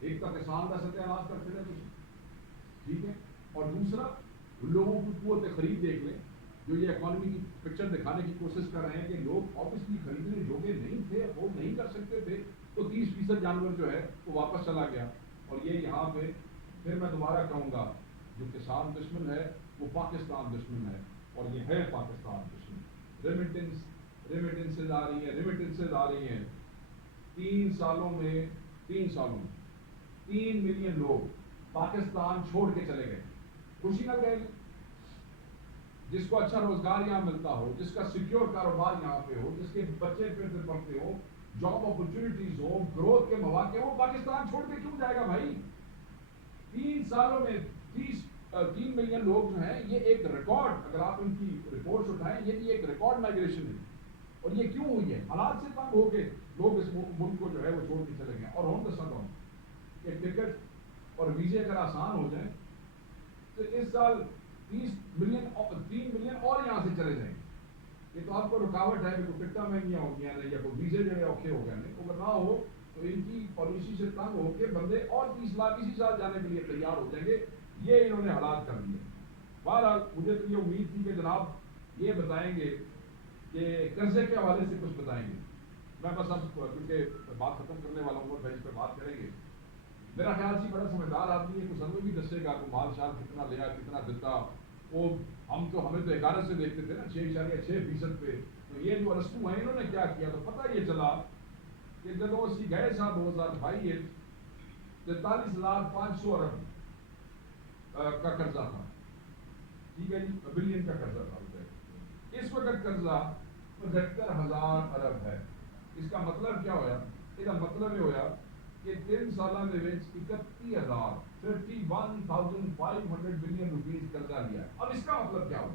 ایک تو کسان کا ستیہ ناش کرتے رہے تھے، ٹھیک ہے، اور دوسرا لوگوں کی قوت خرید دیکھ لیں، جو یہ اکانومی کی پکچر دکھانے کی کوشش کر رہے ہیں کہ لوگ آبویسلی خریدنے جوگے نہیں تھے، وہ نہیں کر سکتے تھے، تو 30% جانور جو ہے وہ واپس چلا گیا. اور یہ یہاں پہ پھر میں دوبارہ کہوں گا، جو کسان دشمن ہے وہ پاکستان دشمن ہے، اور یہ ہے پاکستان دشمن. ریمیٹنسز آ رہی ہیں 3 سالوں میں 3 ملین لوگ پاکستان چھوڑ کے چلے گئے. خوشی نہ گئے، جس کو اچھا روزگار یہاں ملتا ہو، جس کا سیکیور کاروبار یہاں پہ ہو، جس کے بچے پھر پڑھتے ہو، جاب اپرچونیٹیز ہو، گروتھ کے مواقع ہو، پاکستان چھوڑ کے کیوں جائے گا بھائی؟ 3 سالوں میں 3 ملین لوگ جو ہیں، یہ ایک ریکارڈ، اگر آپ ان کی رپورٹس اٹھائیں، یہ بھی ایک ریکارڈ مائگریشن ہے. اور یہ کیوں ہوئی ہے؟ حالات سے تنگ ہو کے لوگ اس ملک کو جو ہے وہ چھوڑ کے چلے گئے. اور ہم دستا ہوں کہ ٹکٹ اور ویزے اگر آسان ہو جائیں تو اس سال 3 ملین اور یہاں سے چلے جائیں. یہ تو آپ کو رکاوٹ ہے کہ ٹکٹاں مہنگیاں ہو گیا نہیں، یا کوئی ویزے جو ہے اوکھے ہو گئے نہیں. اگر نہ ہو تو ان کی پالیسی سے تنگ ہو کے بندے اور 30 لاکھ اسی سال جانے کے لیے تیار ہو جائیں گے. یہ انہوں نے حالات کر دیے. بہرحال مجھے تو یہ امید تھی کہ جناب یہ بتائیں گے کہ قرضے کے حوالے سے کچھ بتائیں گے. میں بس اب کیونکہ بات ختم کرنے والا ہوں اور بھائی اس پہ بات کریں گے. میرا خیال سے بڑا سمجھدار آدمی ہے، کچھ ہمیں بھی دسے گا کہ مال شال کتنا لیا، کتنا دیتا. وہ ہمیں تو 11 سے دیکھتے تھے نا، 6.6% پہ. تو یہ جو ارسطو ہیں انہوں نے کیا کیا، تو پتہ یہ چلا کہ جب وہ اسی گئے سال 2022 43,500 ارب کا قرضہ تھا. ٹھیک ہے جی، بلین کا قرضہ تھا. اس وقت قرضہ 75,000 ارب ہے. اس کا مطلب کیا ہوا؟ اس کا مطلب یہ ہوا کہ 3 سالوں میں 31,500 بلین روپیز قرضہ لیا. اب اس کا مطلب کیا ہوا؟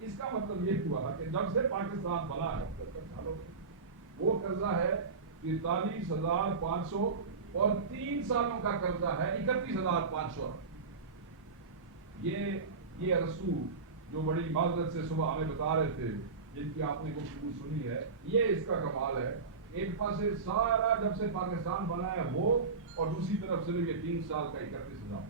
اس کا مطلب یہ ہوا کہ جب سے پاکستان بنا ہے 70 سالوں میں وہ قرضہ ہے 43,500 اور 3 سالوں کا قرضہ ہے 31,500. یہ ارسطو جو بڑی معذرت سے صبح ہمیں بتا رہے تھے، جن کی آپ نے گفتگو سنی ہے، یہ اس کا کمال ہے. ایک پاس سارا جب سے پاکستان بنا ہے وہ، اور دوسری طرف صرف یہ 3 سال کا 31,000.